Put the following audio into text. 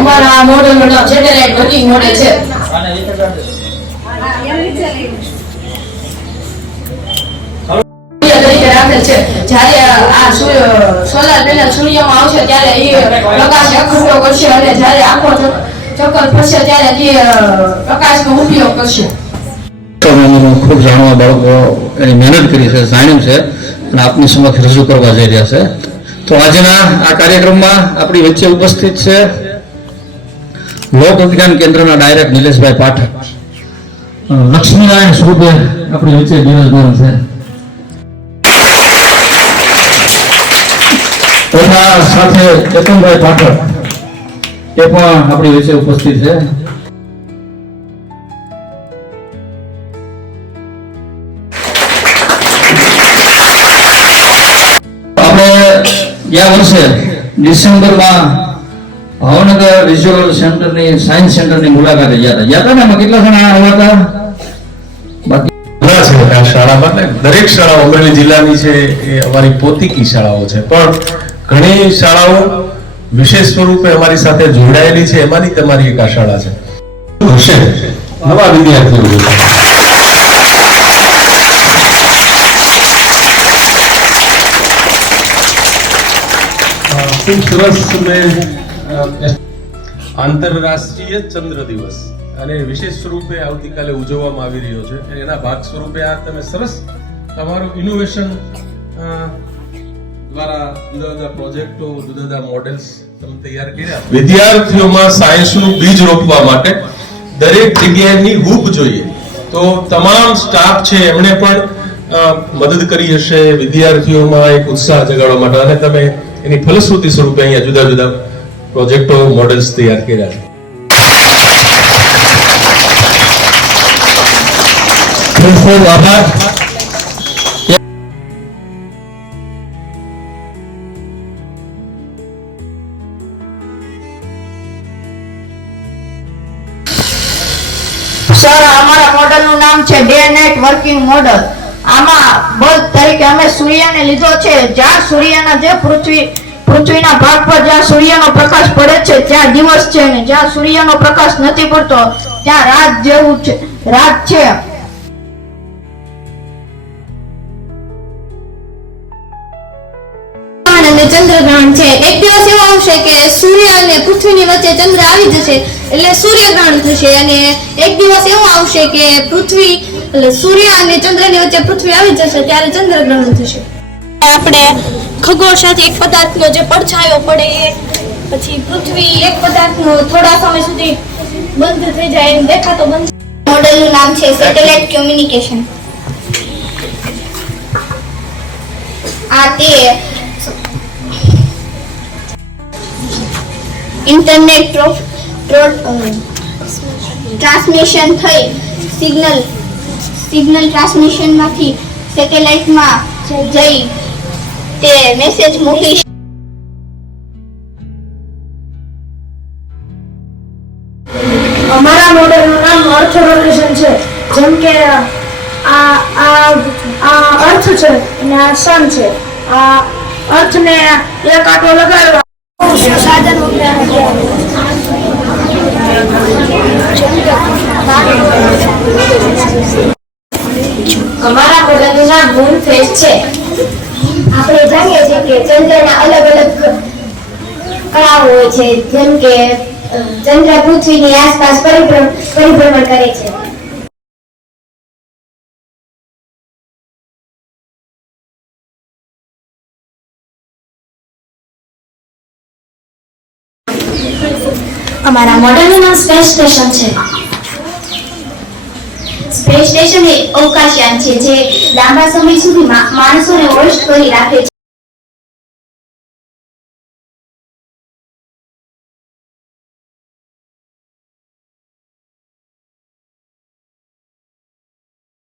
અમારા model satellite working model છે. જ્યારે આ સોલાર પેનલ સૂર્યમાં આવશે ત્યારે એ પ્રકાશ એકઠો કરશે અને જ્યારે આખો ચક્કર ફરશે ત્યારે એ પ્રકાશનો ઉપયોગ કરશે. ખૂબ જાણવા બાળકો એની મહેનત કરી છે, જાણ્યું છે અને આપની સમક્ષ રજૂ કરવા જઈ રહ્યા છે. તો આજના આ કાર્યક્રમમાં આપણી વચ્ચે ઉપસ્થિત છે લોક વિજ્ઞાન કેન્દ્રના ડાયરેક્ટર નિલેશભાઈ પાઠક. લક્ષ્મીનારાયણ સ્વરૂપે આપણી વચ્ચે બિરાજમાન છે. તેના સાથે ચેતનભાઈ પાઠક એ પણ આપણી વચ્ચે ઉપસ્થિત છે. ગયા વર્ષે ડિસેમ્બરમાં ભાવનગર રિજિયોનલ સેન્ટરની સાયન્સ સેન્ટરની મુલાકાતે ગયા હતા ને? એમાં કેટલા જણા આવ્યા હતા? શાળામાં દરેક શાળાઓ અમરેલી જિલ્લાની છે એ અમારી પોતીકી શાળાઓ છે, પણ ઘણી શાળાઓ વિશેષ સ્વરૂપે અમારી સાથે જોડાયેલી છે. એમાંની તમારી એક આ શાળા છે. નવા વિદ્યાર્થીઓ ખૂબ સરસ. આંતરરાષ્ટ્રીય ચંદ્ર દિવસ અને વિશેષ સ્વરૂપે આવતીકાલે ઉજવવામાં આવી રહ્યો છે. એના ભાગ સ્વરૂપે આ તમે સરસ તમારું ઇનોવેશન દ્વારા જુદા જુદા પ્રોજેક્ટો, જુદા જુદા મોડેલ્સ તમે તૈયાર કર્યા. વિદ્યાર્થીઓમાં સાયન્સનું બીજ રોપવા માટે દરેક જગ્યાએની હૂપ જોઈએ, તો તમામ સ્ટાફ છે એમણે પણ મદદ કરી હશે વિદ્યાર્થીઓમાં એક ઉત્સાહ જગાડવા માટે, અને તમે એની ફલશ્રુતિ સ્વરૂપે અહીંયા જુદા જુદા પ્રોજેક્ટો, મોડેલ્સ તૈયાર કર્યા છે. ખૂબ ખૂબ આભાર. સર, અમારા મોડેલનું નામ છે ડે નાઇટ વર્કિંગ મોડેલ. આમાં બલ્બ તરીકે અમે સૂર્યને લીધો છે. જ્યાં સૂર્યના જે પૃથ્વીના ભાગ પર જ્યાં સૂર્યનો પ્રકાશ પડે છે ત્યાં દિવસ છે, અને જ્યાં સૂર્યનો પ્રકાશ નથી પડતો ત્યાં રાત જેવું છે, રાત છે. ચંદ્રગ્રહણ છે. એક દિવસ એવો આવશે કે સૂર્ય અને પૃથ્વીની વચ્ચે ચંદ્ર આવી જશે એટલે સૂર્યગ્રહણ થશે, અને એક દિવસ એવો આવશે કે સૂર્ય અને ચંદ્રની વચ્ચે પૃથ્વી આવી જશે ત્યારે ચંદ્રગ્રહણ થશે. આપણે ખગોળ સાથે એક પદાર્થનો જે પડછાયો પડે એ પછી પૃથ્વી એક પદાર્થનો થોડા સમય સુધી બંધ થઈ જાય એમ દેખાતો બંધ. મોડેલનું નામ છે સેટેલાઇટ કમ્યુનિકેશન. આ તે ઇન્ટરનેટ ટ્રાન્સમિશન થઈ સિગ્નલ ટ્રાન્સમિશનમાંથી સેટેલાઇટમાં જઈ તે મેસેજ મોકલી. અમારા મોડેલનું નામ અર્થ રોટેશન છે. જેમ કે આ અર્થ છે અને આ સન છે. આ અર્થને એક આંટો લગાડવા સાધન અમારા મોડેલનું નામ મૂન ફેસ છે. આપણે જાણીએ છીએ કે ચંદ્રના અલગ અલગ કળાઓ હોય છે, જેમ કે ચંદ્ર પૃથ્વીની આસપાસ પરિભ્રમણ કરે છે. અમારા મોડેલનું નામ સ્પેસ સ્ટેશન છે. સ્પેસ સ્ટેશન એ અવકાશયાન છે જે લાંબા સમય સુધી માણસોને હોસ્ટ કરી રાખે છે.